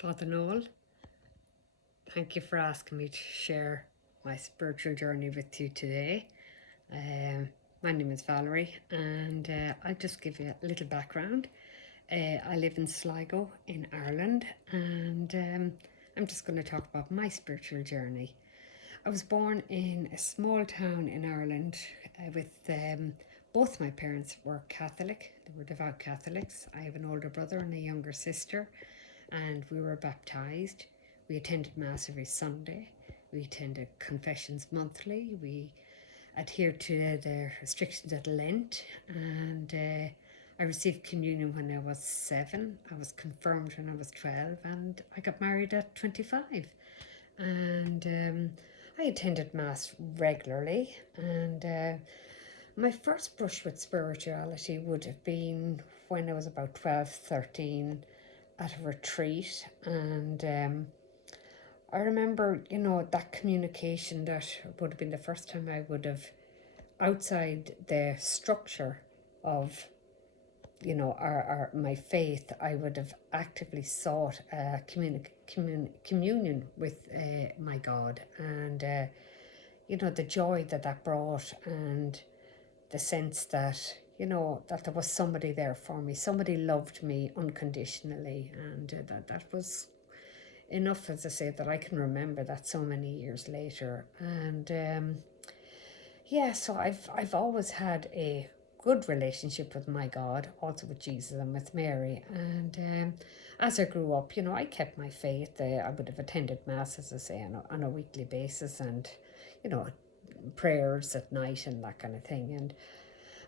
Father Noel, thank you for asking me to share my spiritual journey with you today. My name is Valerie, and I'll just give you a little background. I live in Sligo in Ireland, and I'm just going to talk about my spiritual journey. I was born in a small town in Ireland with both my parents were Catholic. They were devout Catholics. I have an older brother and a younger sister, and we were baptized. We attended Mass every Sunday. We attended confessions monthly. We adhered to the restrictions at Lent, and I received communion when I was 7. I was confirmed when I was 12, and I got married at 25. And I attended Mass regularly, and my first brush with spirituality would have been when I was about 12, 13 at a retreat. And I remember, that communication, that would have been the first time I would have, outside the structure of my faith, I would have actively sought communion with my God, and the joy that brought, and the sense that that there was somebody there for me, somebody loved me unconditionally, and that was enough, as I say, that I can remember that so many years later. And so I've always had a good relationship with my God, also with Jesus and with Mary. And as I grew up, I kept my faith. I would have attended Mass, as I say, on a weekly basis, and prayers at night and that kind of thing. And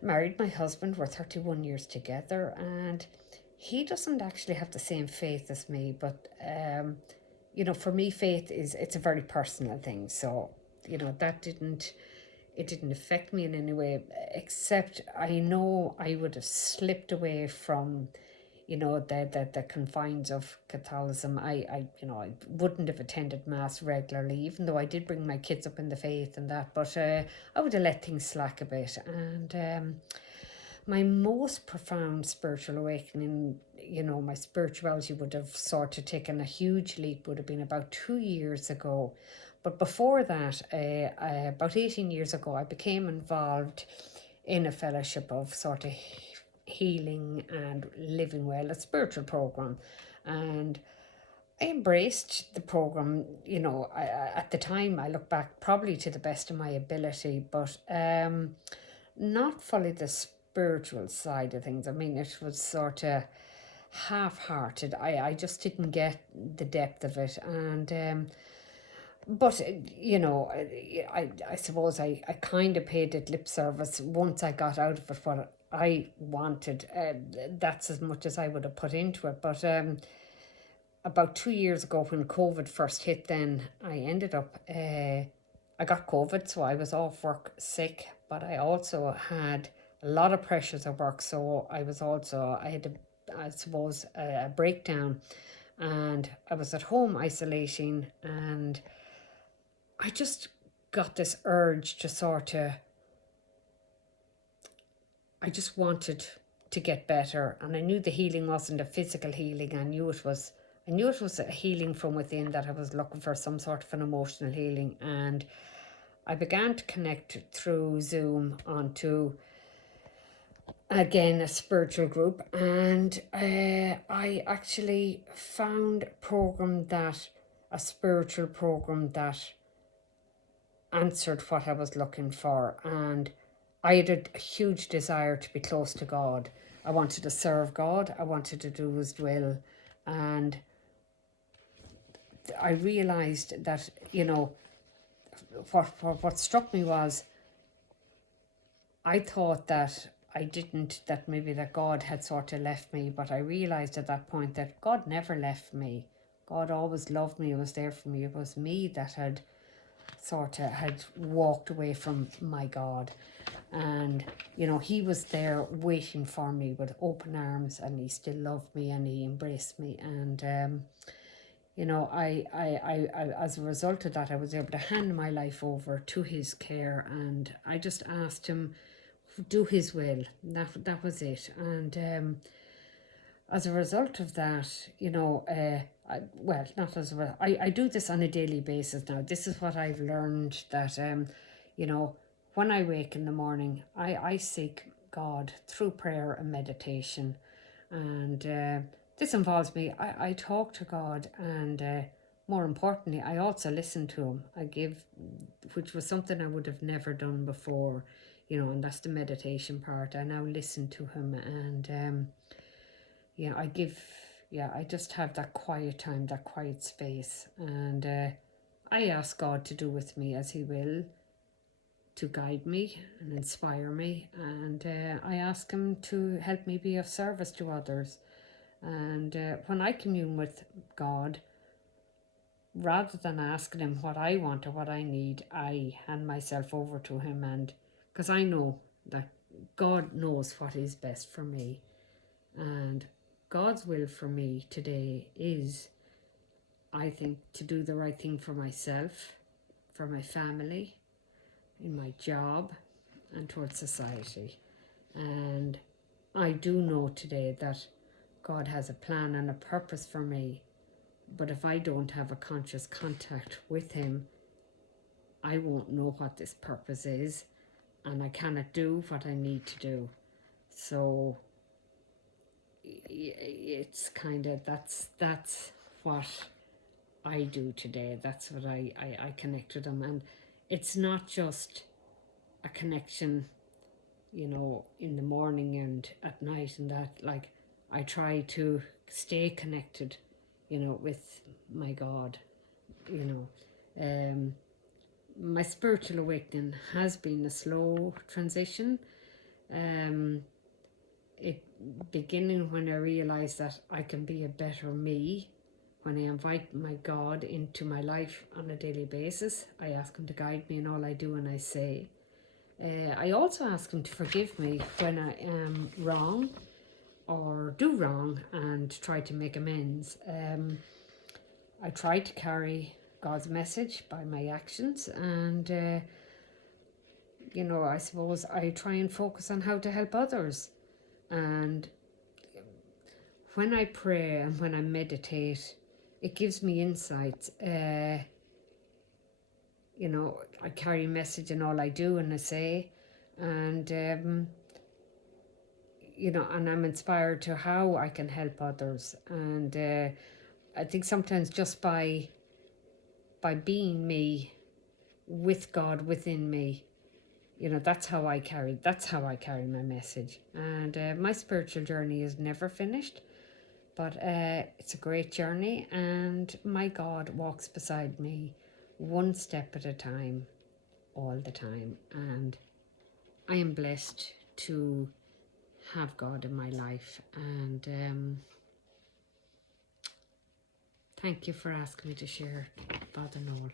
married my husband. We're 31 years together, and he doesn't actually have the same faith as me, but for me, faith it's a very personal thing. So that didn't affect me in any way, except I know I would have slipped away from the confines of Catholicism. I wouldn't have attended Mass regularly, even though I did bring my kids up in the faith and that, but I would have let things slack a bit. And my most profound spiritual awakening, my spirituality would have sort of taken a huge leap, would have been about 2 years ago. But before that, about 18 years ago, I became involved in a fellowship of sort of healing and living well, a spiritual program. And I embraced the program, at the time. I look back probably to the best of my ability, but not fully the spiritual side of things. I mean, it was sort of half-hearted. I just didn't get the depth of it. And but I suppose I kind of paid it lip service once I got out of it what I wanted. That's as much as I would have put into it. But about 2 years ago, when COVID first hit, then I ended up, I got COVID, so I was off work sick, but I also had a lot of pressures at work. So I had, I suppose, a breakdown, and I was at home isolating, and I just got this urge to I just wanted to get better. And I knew the healing wasn't a physical healing. I knew it was a healing from within, that I was looking for some sort of an emotional healing. And I began to connect through Zoom onto, again, a spiritual group. And I actually found a spiritual program that answered what I was looking for. And I had a huge desire to be close to God. I wanted to serve God. I wanted to do His will. And I realized that, what struck me was, I thought that maybe that God had sort of left me, but I realized at that point that God never left me. God always loved me, was there for me. It was me that had walked away from my God. And He was there waiting for me with open arms, and He still loved me, and He embraced me. And I as a result of that, I was able to hand my life over to His care, and I just asked Him, do His will. That was it. And as a result of that, well, not as well, I do this on a daily basis now. This is what I've learned, that, you know, when I wake in the morning, I seek God through prayer and meditation. And this involves me, I talk to God, and more importantly, I also listen to Him. Which was something I would have never done before, and that's the meditation part. I now listen to Him, and yeah, I just have that quiet time, that quiet space, and I ask God to do with me as He will, to guide me and inspire me, and I ask Him to help me be of service to others. And when I commune with God, rather than asking Him what I want or what I need, I hand myself over to Him, and because I know that God knows what is best for me. And God's will for me today is, I think, to do the right thing for myself, for my family, in my job, and towards society. And I do know today that God has a plan and a purpose for me. But if I don't have a conscious contact with Him, I won't know what this purpose is, and I cannot do what I need to do. So it's kind of, that's what I do today. That's what I connect with Him. And it's not just a connection, in the morning and at night, and that, like, I try to stay connected, with my God. My spiritual awakening has been a slow transition. It beginning when I realized that I can be a better me when I invite my God into my life on a daily basis. I ask Him to guide me in all I do and I say. I also ask Him to forgive me when I am wrong or do wrong, and try to make amends. I try to carry God's message by my actions, and I suppose I try and focus on how to help others. And when I pray and when I meditate, it gives me insights. I carry a message in all I do and I say, and and I'm inspired to how I can help others. And I think sometimes just by being me, with God within me, that's how I carry my message. And my spiritual journey is never finished, but it's a great journey, and my God walks beside me one step at a time, all the time. And I am blessed to have God in my life. And thank you for asking me to share, Father Noel.